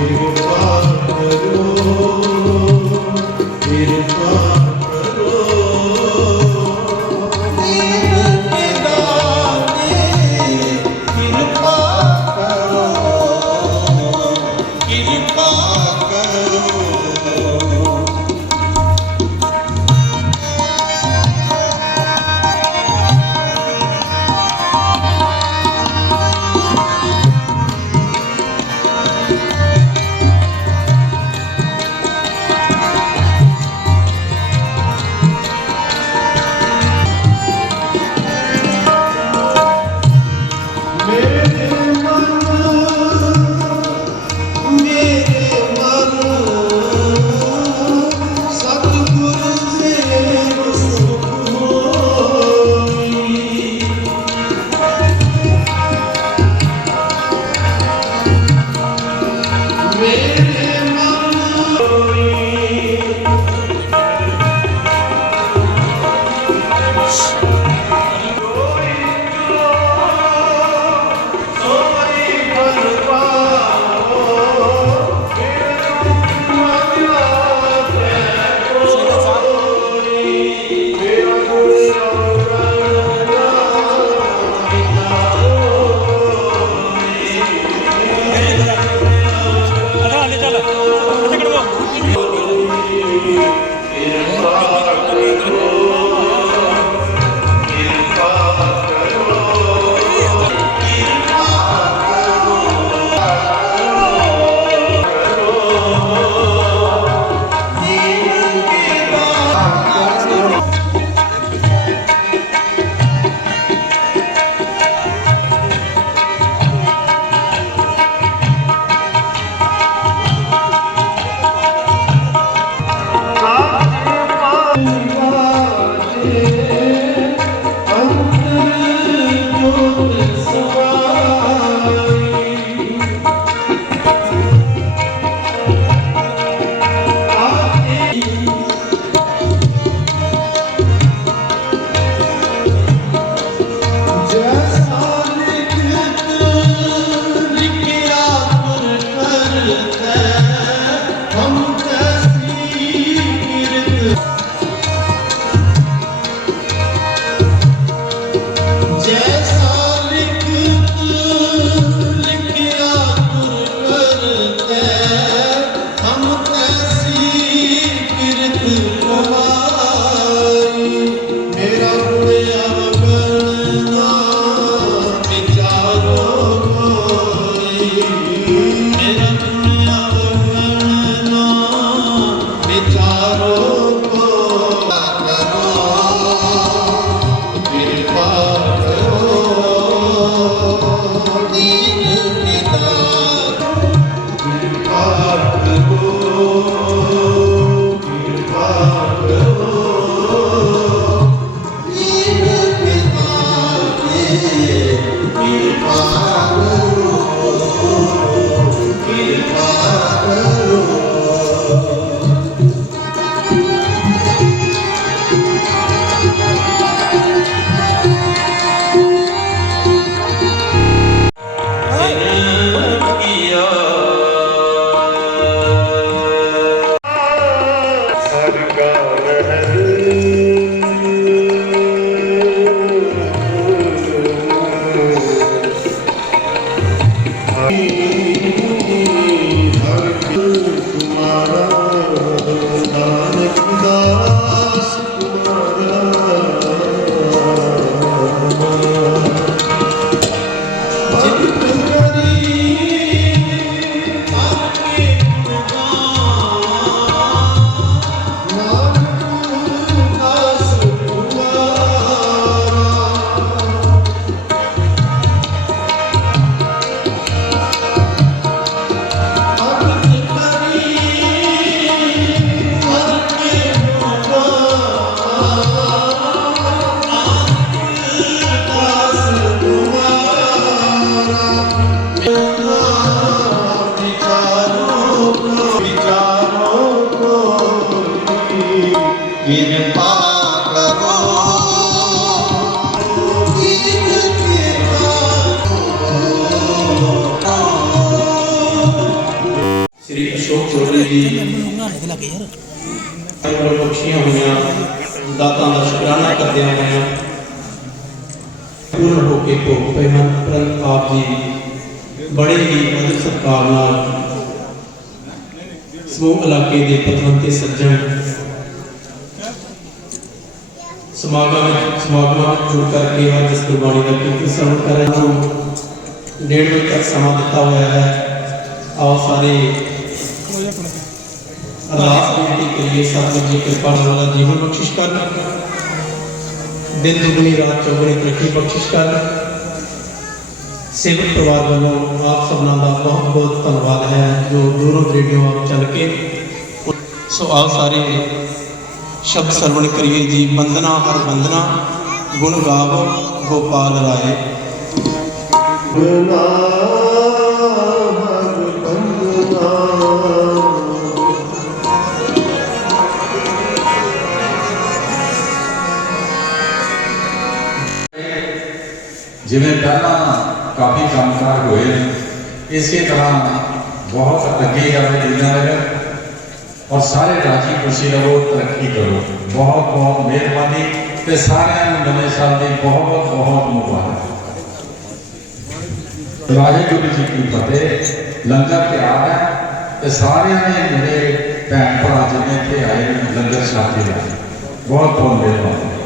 네. Amém. Lord. ਕਿਰਪਾ ਕਰੋ ਵੀਰ ਕਿਰਪਾ ਸ੍ਰੀ ਅਸ਼ੋਕ ਚੌਧਰੀ ਜੀ ਅੰਦਰ ਬਖਸ਼ੀਆਂ ਹੋਈਆਂ ਦਾਤਾਂ ਦਾ ਸ਼ੁਕਰਾਨਾ ਕਰਦੇ ਹੋਏ ਪੂਰਨ ਹੋ ਕੇ ਭੋਗ ਪਏ ਹਨ ਪ੍ਰੰਤ ਜੀ ਬੜੇ ਹੀ ਅਦਬ ਸਤਿਕਾਰ ਸਮੂਹ ਇਲਾਕੇ ਦੇ ਪਤਵੰਤੇ ਸੱਜਣ جیون بخش کر دن دگنی رات چنی ترقی بخش کر سیوک پروار والوں کا بہت بہت ہے جو دونوں ترین چل کے شب سرون کریے جی بندنا ہر بندنا گن گاو گوپال رائے جی پہ کافی کام کار ہوئے اسی طرح بہت اگیار ہے اور سارے راجی خوشی رہو ترقی کرو بہت بہت مہربانی سارے سال نمبر بہت بہت مبے گرو جی کی فتح لنگر تیار ہے سارے میرے بھن برا جی آئے لنگر لگر شانے بہت بہت مہربانی